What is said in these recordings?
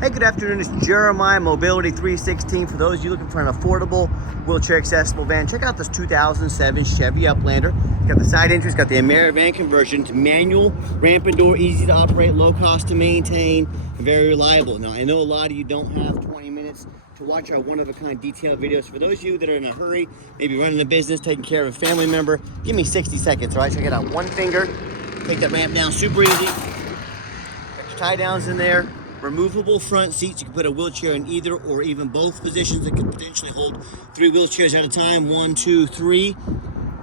Hey, good afternoon. It's Jeremiah, Mobility 316. For those of you looking for an affordable, wheelchair accessible van, check out this 2007 Chevy Uplander. It's got the side entry, it's got the Amerivan conversion. It's manual, ramp and door, easy to operate, low cost to maintain, and very reliable. Now, I know a lot of you don't have 20 minutes to watch our one-of-a-kind detailed videos. For those of you that are in a hurry, maybe running a business, taking care of a family member, give me 60 seconds, all right? Check it out. One finger, take that ramp down, super easy. Got your tie downs in there. Removable front seats. You can put a wheelchair in either or even both positions. That could potentially hold 3 wheelchairs at a time. 1, 2, 3.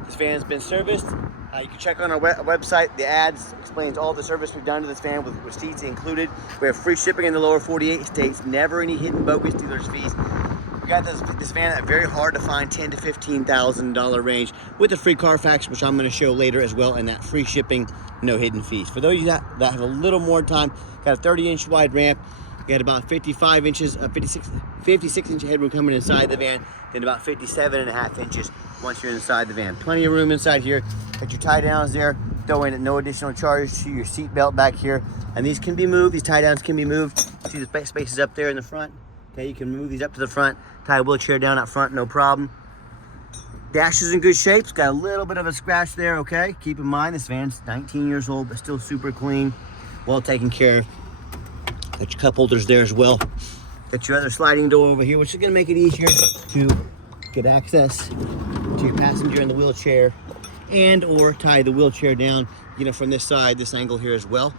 This van has been serviced. You can check on our website. The ads explains all the service we've done to this van with receipts included. We have free shipping in the lower 48 states. Never any hidden bogus dealer's fees. We got this van at a very hard to find $10,000 to $15,000 range with a free Carfax, which I'm going to show later as well, and that free shipping, no hidden fees. For those of you that have a little more time, got a 30-inch wide ramp. We got about 55 inches, 56-inch headroom coming inside the van, then about 57.5 inches once you're inside the van. Plenty of room inside here. Got your tie downs there. Throw in at no additional charge to your seat belt back here. And these can be moved. These tie downs can be moved. See the spaces up there in the front? Okay, you can move these up to the front, tie a wheelchair down up front, no problem. Dash is in good shape. It's got a little bit of a scratch there, okay? Keep in mind, this van's 19 years old, but still super clean, well taken care of. Got your cup holders there as well. Got your other sliding door over here, which is gonna make it easier to get access to your passenger in the wheelchair and or tie the wheelchair down, from this side, this angle here as well.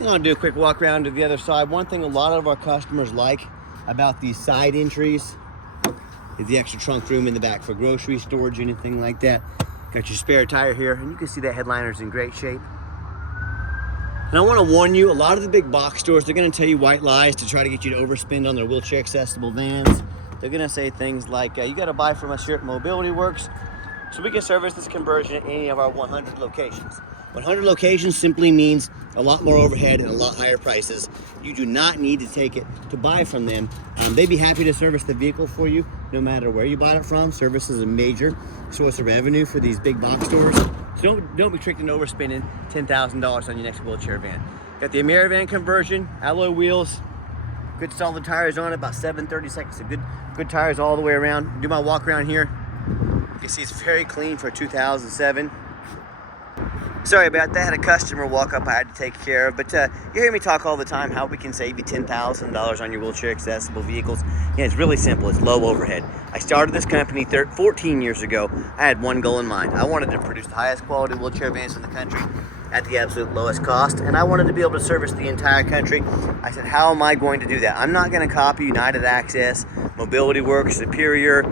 And I'll do a quick walk around to the other side. One thing a lot of our customers like about these side entries is the extra trunk room in the back for grocery storage, anything like that. Got your spare tire here, and you can see that headliner's in great shape. And I want to warn you, a lot of the big box stores, they're going to tell you white lies to try to get you to overspend on their wheelchair accessible vans. They're going to say things like, you got to buy from us here at Mobility Works, so we can service this conversion at any of our 100 locations. 100 locations simply means a lot more overhead and a lot higher prices. You do not need to take it to buy from them. They'd be happy to service the vehicle for you no matter where you bought it from. Service is a major source of revenue for these big box stores. So don't be tricked into overspending $10,000 on your next wheelchair van. Got the Amerivan conversion, alloy wheels, good solid tires on it, about 730 seconds. So good tires all the way around. Do my walk around here. You can see it's very clean for 2007. Sorry about that, I had a customer walk up I had to take care of, but you hear me talk all the time how we can save you $10,000 on your wheelchair accessible vehicles. Yeah, it's really simple, it's low overhead. I started this company 14 years ago. I had one goal in mind. I wanted to produce the highest quality wheelchair vans in the country at the absolute lowest cost, and I wanted to be able to service the entire country. I said, how am I going to do that? I'm not going to copy United Access, Mobility Works, Superior,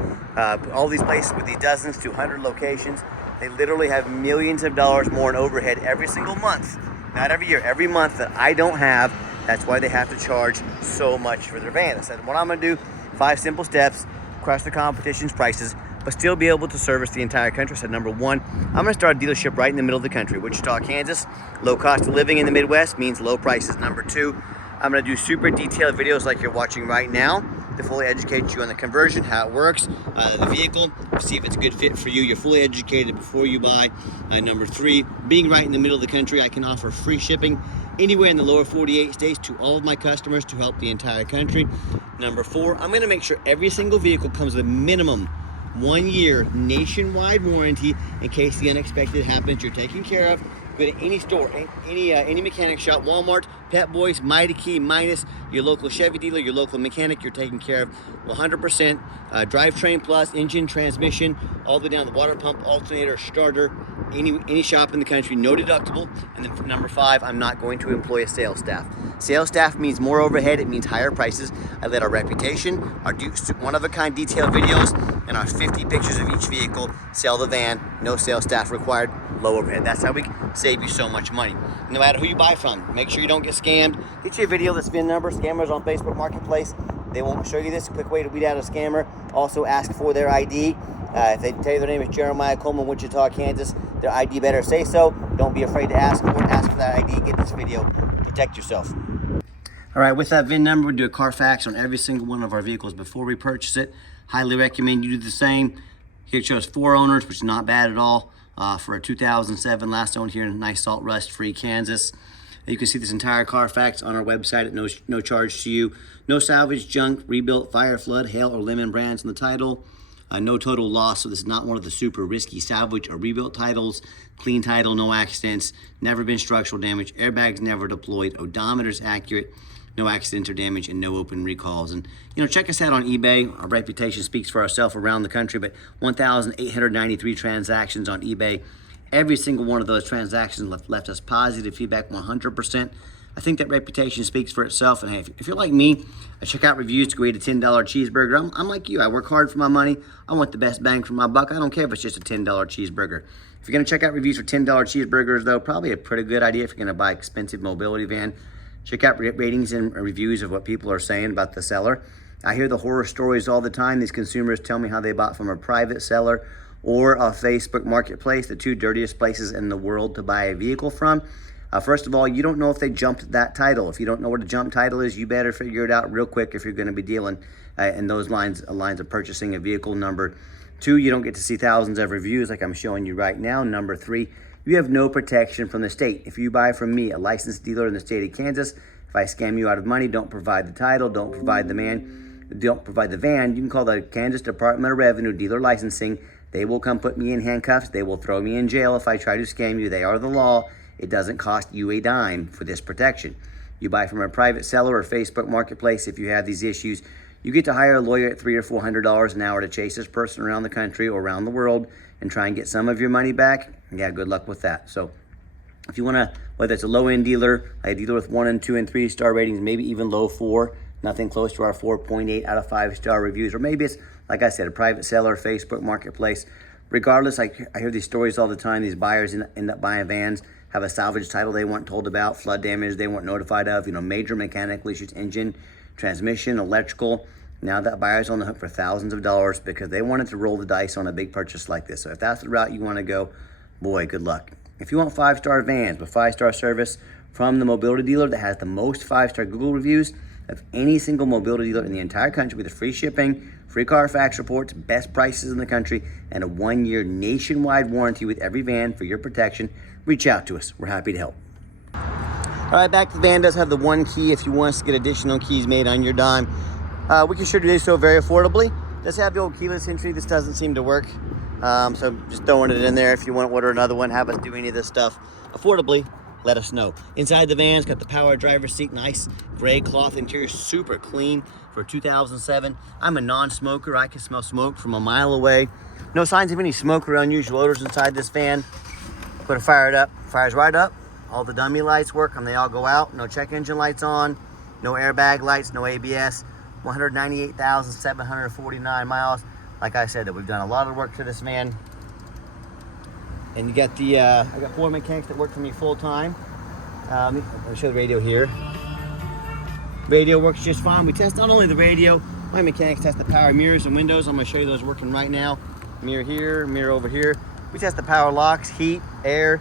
all these places with these dozens to 100 locations. They literally have millions of dollars more in overhead every single month, not every year, every month that I don't have. That's why they have to charge so much for their van. I said, what I'm gonna do, 5 simple steps, crush the competition's prices, but still be able to service the entire country. I said, number 1, I'm gonna start a dealership right in the middle of the country, Wichita, Kansas. Low cost of living in the Midwest means low prices. Number 2, I'm gonna do super detailed videos like you're watching right now to fully educate you on the conversion, how it works, the vehicle, see if it's a good fit for you. You're fully educated before you buy. Number 3, being right in the middle of the country, I can offer free shipping anywhere in the lower 48 states to all of my customers to help the entire country. Number 4, I'm going to make sure every single vehicle comes with a minimum 1-year nationwide warranty in case the unexpected happens. You're taken care of. Go to any store, any mechanic shop, Walmart, Pep Boys, Mighty Key, Minus, your local Chevy dealer, your local mechanic, you're taken care of 100%. Drivetrain plus, engine, transmission, all the way down the water pump, alternator, starter, any shop in the country, no deductible. And then number 5, I'm not going to employ a sales staff. Sales staff means more overhead, it means higher prices. I let our reputation, our one-of-a-kind detailed videos, and our 50 pictures of each vehicle sell the van, no sales staff required, low overhead. That's how we save you so much money. No matter who you buy from, make sure you don't get scammed. Get you a video that's VIN number. Scammers on Facebook Marketplace, they won't show you this. A quick way to weed out a scammer. Also ask for their ID. If they tell you their name is Jeremiah Coleman, Wichita, Kansas, their ID better say so. Don't be afraid to ask for it. Ask for that ID. Get this video. Protect yourself. All right, with that VIN number, we do a Carfax on every single one of our vehicles before we purchase it. Highly recommend you do the same. Here it shows 4 owners, which is not bad at all. For a 2007, last owned here in nice salt rust free Kansas. You can see this entire Carfax on our website at no charge to you. No salvage, junk, rebuilt, fire, flood, hail, or lemon brands in the title. No total loss, so this is not one of the super risky salvage or rebuilt titles. Clean title, no accidents, never been structural damage, airbags never deployed, odometer's accurate, no accidents or damage, and no open recalls. And check us out on eBay. Our reputation speaks for ourselves around the country, but 1,893 transactions on eBay. Every single one of those transactions left us positive feedback, 100%. I think that reputation speaks for itself. And hey, if you're like me, I check out reviews to grade a $10 cheeseburger. I'm like you. I work hard for my money. I want the best bang for my buck. I don't care if it's just a $10 cheeseburger. If you're going to check out reviews for $10 cheeseburgers, though, probably a pretty good idea if you're going to buy an expensive mobility van. Check out ratings and reviews of what people are saying about the seller. I hear the horror stories all the time. These consumers tell me how they bought from a private seller or a Facebook marketplace, the two dirtiest places in the world to buy a vehicle from. First of all, you don't know if they jumped that title. If you don't know what a jump title is, you better figure it out real quick if you're going to be dealing in those lines of purchasing a vehicle. Number two, you don't get to see thousands of reviews like I'm showing you right now. Number three, you have no protection from the state. If you buy from me, a licensed dealer in the state of Kansas, if I scam you out of money, don't provide the title, don't provide the van, you can call the Kansas Department of Revenue dealer licensing. They will come put me in handcuffs. They will throw me in jail if I try to scam you. They are the law. It doesn't cost you a dime for this protection. You buy from a private seller or Facebook marketplace. If you have these issues, you get to hire a lawyer at $300 or $400 an hour to chase this person around the country or around the world and try and get some of your money back. Yeah, good luck with that. So if you want to, whether it's a low-end dealer, a dealer with 1 and 2 and 3 star ratings, maybe even low 4, nothing close to our 4.8 out of 5 star reviews, or maybe it's, like I said, a private seller, Facebook marketplace. Regardless, I hear these stories all the time. These buyers end up buying vans, have a salvage title they weren't told about, flood damage they weren't notified of, major mechanical issues, engine, transmission, electrical. Now that buyer's on the hook for thousands of dollars because they wanted to roll the dice on a big purchase like this. So if that's the route you want to go, boy, good luck. If you want 5-star vans with 5-star service from the mobility dealer that has the most 5-star Google reviews of any single mobility dealer in the entire country, with free shipping, free Carfax reports, best prices in the country, and a 1-year nationwide warranty with every van for your protection, reach out to us. We're happy to help. All right, back to the van. Does have the one key if you want us to get additional keys made on your dime. We can sure do so very affordably. Does have the old keyless entry. This doesn't seem to work. So just throwing it in there. If you want to order another one, have us do any of this stuff affordably, let us know. Inside the van's got the power driver's seat, nice gray cloth interior, super clean for 2007. I'm a non-smoker. I can smell smoke from a mile away. No signs of any smoke or unusual odors inside this van. Put it fired up, fires right up. All the dummy lights work and they all go out. No check engine lights on, no airbag lights, no ABS. 198,749 miles. Like I said, that we've done a lot of work to this van. And you got the, I got 4 mechanics that work for me full time. I'll show the radio here. Radio works just fine. We test not only the radio, my mechanics test the power mirrors and windows. I'm gonna show you those working right now. Mirror here, mirror over here. We test the power locks, heat, air,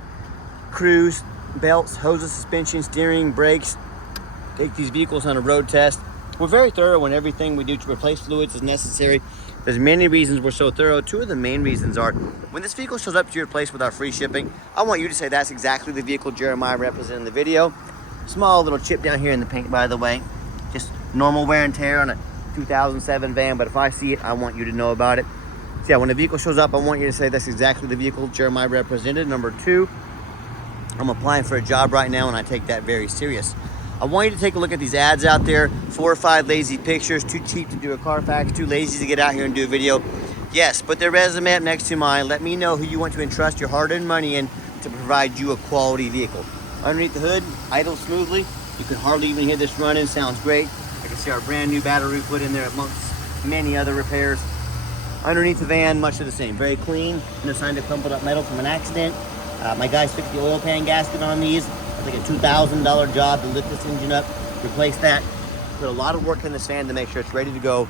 cruise, belts, hoses, suspension, steering, brakes. Take these vehicles on a road test. We're very thorough in everything we do to replace fluids as necessary. There's many reasons we're so thorough. 2 of the main reasons are, when this vehicle shows up to your place with our free shipping, I want you to say that's exactly the vehicle Jeremiah represented in the video. Small little chip down here in the paint, by the way. Just normal wear and tear on a 2007 van, but if I see it, I want you to know about it. So yeah, when the vehicle shows up, I want you to say that's exactly the vehicle Jeremiah represented. Number 2, I'm applying for a job right now and I take that very serious. I want you to take a look at these ads out there. 4 or 5 lazy pictures, too cheap to do a Carfax, too lazy to get out here and do a video. Yes, put their resume up next to mine. Let me know who you want to entrust your hard-earned money in to provide you a quality vehicle. Underneath the hood, idles smoothly. You can hardly even hear this running, sounds great. I can see our brand new battery put in there amongst many other repairs. Underneath the van, much of the same. Very clean, no sign of crumpled up metal from an accident. My guys fixed the oil pan gasket on these. It's like a $2,000 job to lift this engine up, replace that. Put a lot of work in this van to make sure it's ready to go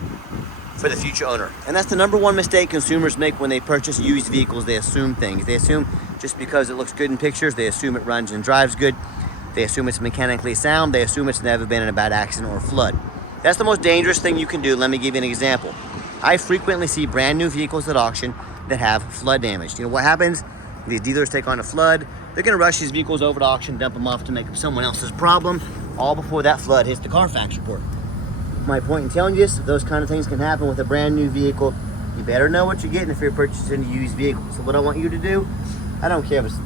for the future owner. And that's the number one mistake consumers make when they purchase used vehicles. They assume things. They assume just because it looks good in pictures, they assume it runs and drives good. They assume it's mechanically sound. They assume it's never been in a bad accident or flood. That's the most dangerous thing you can do. Let me give you an example. I frequently see brand new vehicles at auction that have flood damage. You know what happens? These dealers take on a flood, they're gonna rush these vehicles over to auction, dump them off to make them someone else's problem, all before that flood hits the Carfax report. My point in telling you this, those kind of things can happen with a brand new vehicle. You better know what you're getting if you're purchasing a used vehicle. So what I want you to do, I don't care if it's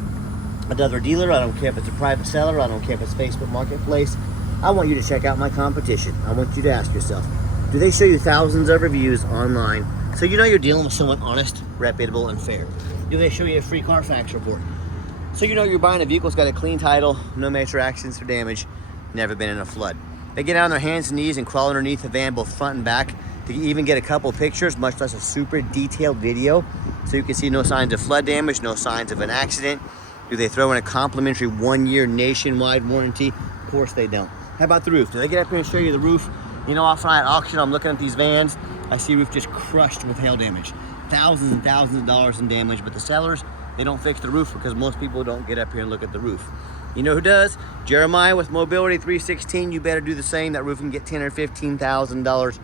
another dealer, I don't care if it's a private seller, I don't care if it's Facebook Marketplace, I want you to check out my competition. I want you to ask yourself, do they show you thousands of reviews online so you know you're dealing with someone honest, reputable, and fair? Do they show you a free Carfax report so you know you're buying a vehicle that's got a clean title, no major accidents or damage, never been in a flood? They get out on their hands and knees and crawl underneath the van both front and back to even get a couple pictures, much less a super detailed video, so you can see no signs of flood damage, no signs of an accident. Do they throw in a complimentary 1-year nationwide warranty? Of course they don't. How about the roof? Do they get up here and show you the roof? You know, off at auction, I'm looking at these vans, I see roof just crushed with hail damage. Thousands and thousands of dollars in damage, but the sellers, they don't fix the roof because most people don't get up here and look at the roof. You know who does? Jeremiah with Mobility 316. You better do the same. That roof can get $10,000 or $15,000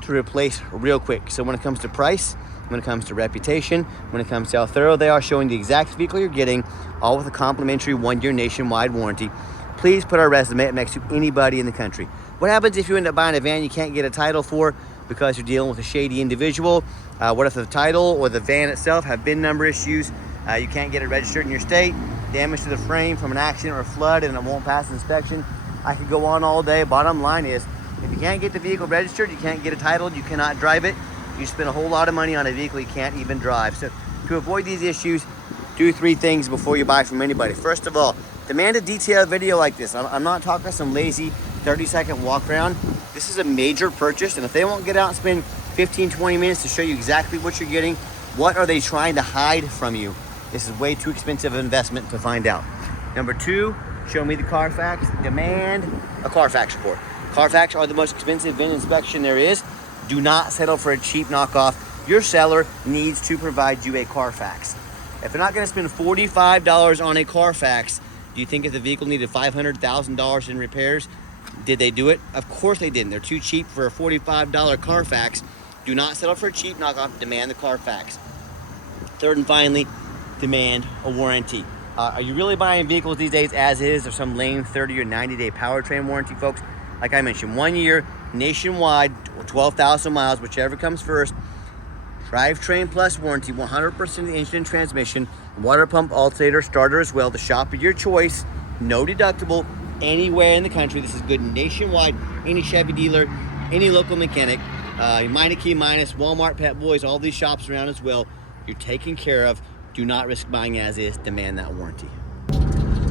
to replace real quick. So when it comes to price, when it comes to reputation, when it comes to how thorough they are showing the exact vehicle you're getting, all with a complimentary 1-year nationwide warranty, please put our resume up next to anybody in the country. What happens if you end up buying a van you can't get a title for because you're dealing with a shady individual? What if the title or the van itself have VIN number issues? You can't get it registered in your state, damage to the frame from an accident or a flood, and it won't pass inspection. I could go on all day. Bottom line is, if you can't get the vehicle registered, you can't get a title, you cannot drive it, you spend a whole lot of money on a vehicle you can't even drive. So to avoid these issues, do 3 things before you buy from anybody. First of all, demand a detailed video like this. I'm not talking some lazy 30-second walk around. This is a major purchase, and if they won't get out and spend 15-20 minutes to show you exactly what you're getting, what are they trying to hide from you? This is way too expensive an investment to find out. Number 2, show me the Carfax. Demand a Carfax report. Carfax are the most expensive VIN inspection there is. Do not settle for a cheap knockoff. Your seller needs to provide you a Carfax. If they're not going to spend $45 on a Carfax, do you think if the vehicle needed $500,000 in repairs, did they do it? Of course they didn't. They're too cheap for a $45 Carfax. Do not settle for a cheap knockoff. Demand the Carfax. Third and finally, demand a warranty. Are you really buying vehicles these days as is, or some lame 30 or 90-day powertrain warranty, folks? Like I mentioned, 1 year, nationwide, 12,000 miles, whichever comes first. Drivetrain plus warranty, 100% of the engine and transmission, water pump, alternator, starter as well. The shop of your choice, no deductible, anywhere in the country. This is good nationwide, any Chevy dealer, any local mechanic, Meineke Minus, Walmart, Pet Boys, all these shops around as well. You're taken care of. Do not risk buying as is. Demand that warranty.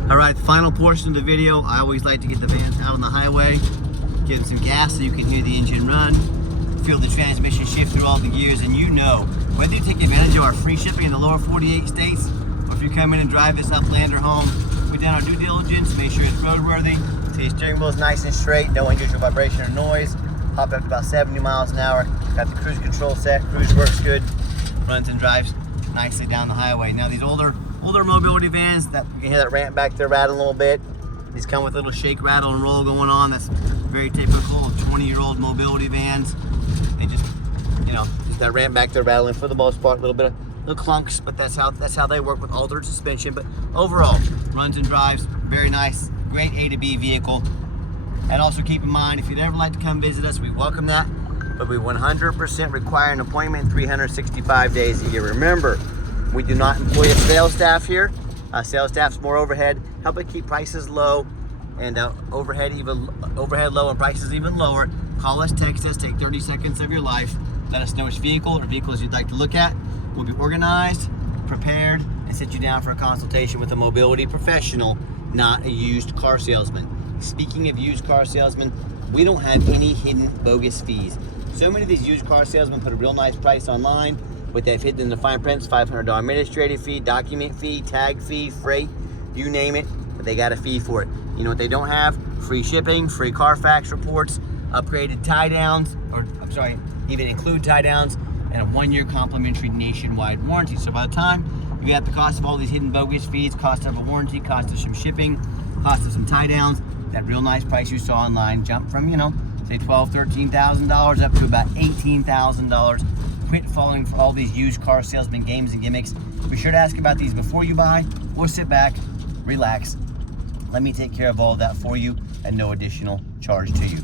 All right, the final portion of the video. I always like to get the vans out on the highway, give them some gas so you can hear the engine run, feel the transmission shift through all the gears, and you know, whether you take advantage of our free shipping in the lower 48 states, or if you come in and drive this Uplander home, we've done our due diligence, make sure it's roadworthy, so your steering wheel's nice and straight, no unusual vibration or noise, hop up to about 70 miles an hour, got the cruise control set, cruise works good, runs and drives nicely down the highway. Now these older mobility vans, that you can hear that ramp back there rattle a little bit. These come with a little shake, rattle, and roll going on. That's very typical of 20-year-old mobility vans. They just, you know, just that ramp back there rattling for the most part. A little bit of little clunks, but that's how they work with altered suspension. But overall, runs and drives very nice, great A to B vehicle. And also keep in mind, if you'd ever like to come visit us, we welcome that. But we 100% require an appointment 365 days a year. Remember, we do not employ a sales staff here. Sales staff's more overhead, helping keep prices low, and overhead low and prices even lower. Call us, text us, take 30 seconds of your life. Let us know which vehicle or vehicles you'd like to look at. We'll be organized, prepared, and sit you down for a consultation with a mobility professional, not a used car salesman. Speaking of used car salesmen, we don't have any hidden bogus fees. So many of these used car salesmen put a real nice price online, but they've hidden in the fine print, $500 administrative fee, document fee, tag fee, freight, you name it, but they got a fee for it. You know what they don't have? Free shipping, free Carfax reports, upgraded tie downs, even include tie downs, and a 1-year complimentary nationwide warranty. So by the time you got the cost of all these hidden bogus fees, cost of a warranty, cost of some shipping, cost of some tie downs, that real nice price you saw online jumped from, say $12,000, $13,000 up to about $18,000. Quit falling for all these used car salesman games and gimmicks. Be sure to ask about these before you buy, or sit back, relax. Let me take care of all of that for you at no additional charge to you.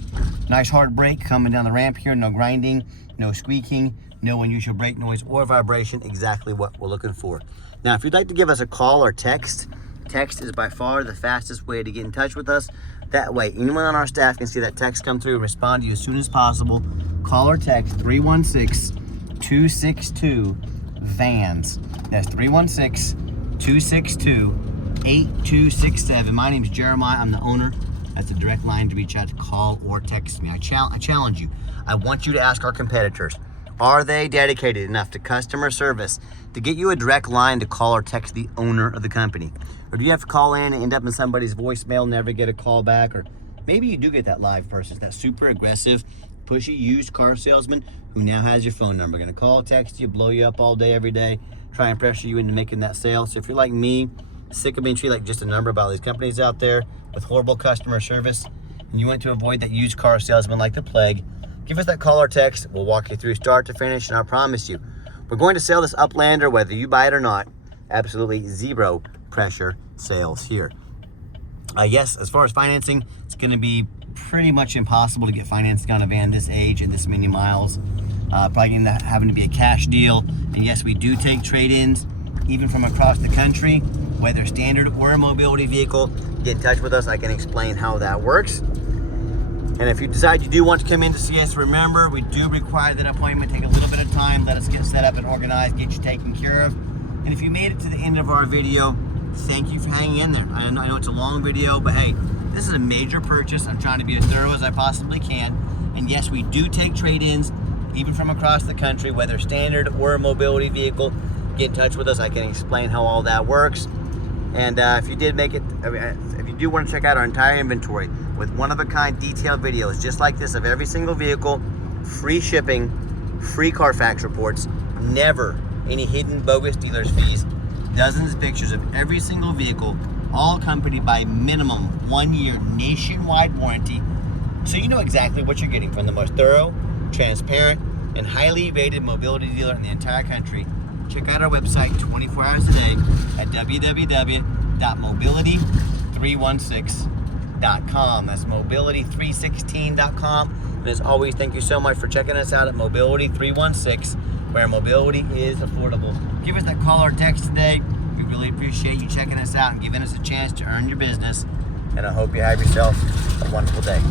Nice hard brake coming down the ramp here, no grinding, no squeaking, no unusual brake noise or vibration, exactly what we're looking for. Now, if you'd like to give us a call or text is by far the fastest way to get in touch with us. That way, anyone on our staff can see that text come through and respond to you as soon as possible. Call or text 316-262-VANS. That's 316-262-8267. My name is Jeremiah. I'm the owner. That's a direct line to reach out to call or text me. I challenge you. I want you to ask our competitors, are they dedicated enough to customer service to get you a direct line to call or text the owner of the company? Or do you have to call in and end up in somebody's voicemail, never get a call back? Or maybe you do get that live person, that super aggressive, pushy used car salesman who now has your phone number. Gonna call, text you, blow you up all day, every day, try and pressure you into making that sale. So if you're like me, sick of being treated like just a number by all these companies out there with horrible customer service, and you want to avoid that used car salesman like the plague, give us that call or text. We'll walk you through start to finish, and I promise you, we're going to sell this Uplander whether you buy it or not. Absolutely zero pressure sales here. Yes, as far as financing, it's going to be pretty much impossible to get financing on a van this age and this many miles. Probably going to having to be a cash deal. And yes, we do take trade-ins, even from across the country, whether standard or a mobility vehicle. Get in touch with us. I can explain how that works. And if you decide you do want to come in to see us, remember, we do require that appointment. Take a little bit of time. Let us get set up and organized, get you taken care of. And if you made it to the end of our video, thank you for hanging in there. I know it's a long video, but hey, this is a major purchase. I'm trying to be as thorough as I possibly can. And yes, we do take trade-ins, even from across the country, whether standard or a mobility vehicle. Get in touch with us. I can explain how all that works. And if you did make it, if you do want to check out our entire inventory with one-of-a-kind detailed videos just like this of every single vehicle, free shipping, free Carfax reports, never any hidden bogus dealer's fees, dozens of pictures of every single vehicle, all accompanied by minimum 1 year nationwide warranty, so you know exactly what you're getting from the most thorough, transparent, and highly rated mobility dealer in the entire country. Check out our website 24 hours a day at www.mobility316.com. That's mobility316.com. And as always, thank you so much for checking us out at Mobility 316, where mobility is affordable. Give us that call or text today. We really appreciate you checking us out and giving us a chance to earn your business. And I hope you have yourself a wonderful day.